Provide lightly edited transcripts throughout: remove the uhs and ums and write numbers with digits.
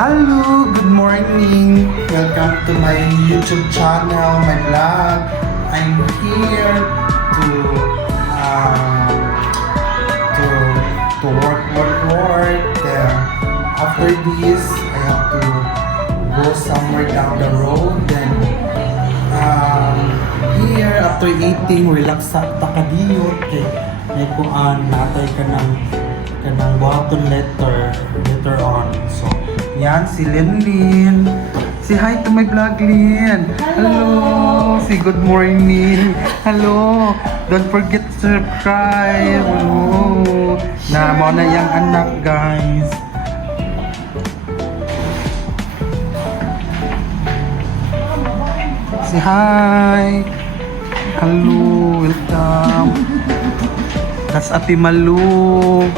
Hello, good morning. Welcome to my YouTube channel, my vlog. I'm here to work. After this, I have to go somewhere down the road. Then here after eating, relax sa takadiyot. May kuan natay ka ng buhaton later on. So, yan si Lenlin. Say hi to my vlog, Lin. Hello. Say good morning. Hello. Don't forget to subscribe. Hello. Na mo na yung anak, guys. Say hi. Hello. Welcome. That's Ate Malu.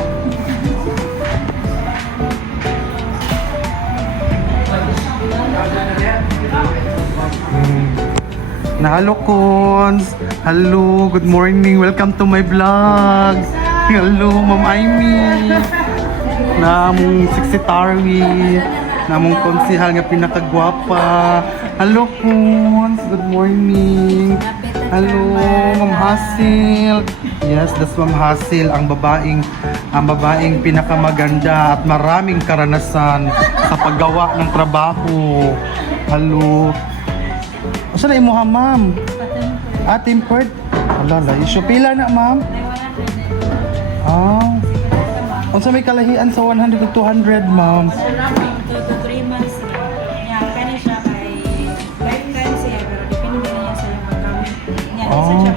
Nahalo Cons. Hello, good morning. Welcome to my vlog. Hello, Ma'am Amy. Namong secretary, namong konsihal nga pinakagwapa. Hello Cons, good morning. Hello, Ma'am Hasil. Yes, that's Ma'am Hasil, ang babaeng pinakamaganda at maraming karanasan sa paggawa ng trabaho. Hello. Asa na imo ha, ma'am? Tempered? Alala, iso pila na, ma'am? Unsa may kalahian sa 100 to 200, ma'am? 2 to 3 months. Yan, kani siya kay lifetime siya, pero depende na yan sa yung paggamit. Yan, isa siya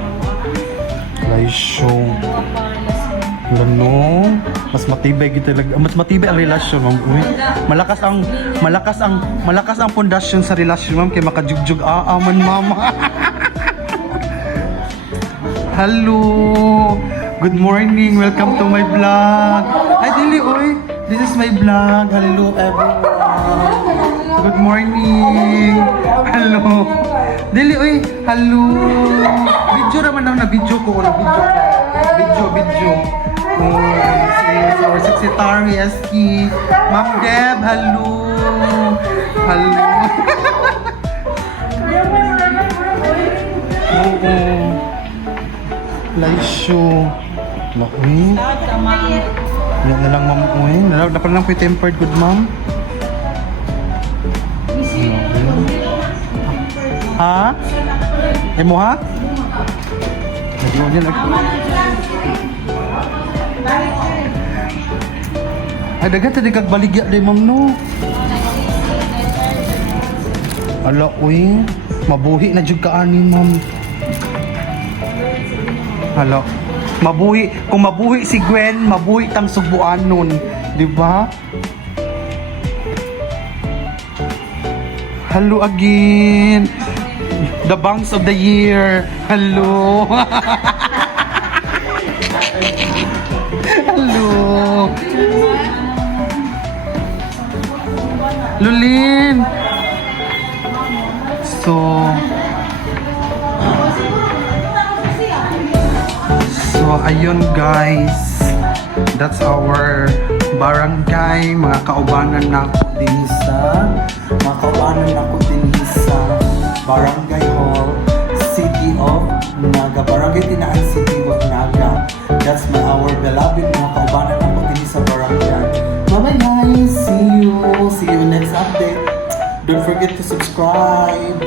Laisyo. Lano, mas matibay ang relasyon, ma'am. Malakas ang pundasyon sa relasyon, ma'am, kay makajugjug aaman, mama. Hello. Good morning. Welcome to my vlog. Ay, dili oy. This is my vlog. Hello everyone. Good morning. Hello. Dili oy. Hello. Video naman ako na video ko. Video. This is our secretary, Eski. Ma'am Deb, hello. Laisyo. Uy. Yan na lang, ma'am. Uy. Dapat lang po yung tempered good, ma'am. Ha? Mo ha? Nagluon yan. Ay, dagat na kagbaligya day, ma'am, no? Ala, uy. Mabuhi na jud ka ani, ma'am. Hala. Kung mabuhi si Gwen, mabuhi tang subuan nun. Di ba? Hello again. The bangs of the year. Hello. Hello. Lulin. So ayun guys, that's our barangay. Mga kaubanan na ako din sa Barangay Hall, City of Naga, Barangay Tinaan, City of Naga. That's our beloved mga kaubanan na ako din sa barangay. Bye guys, see you next update. Don't forget to subscribe.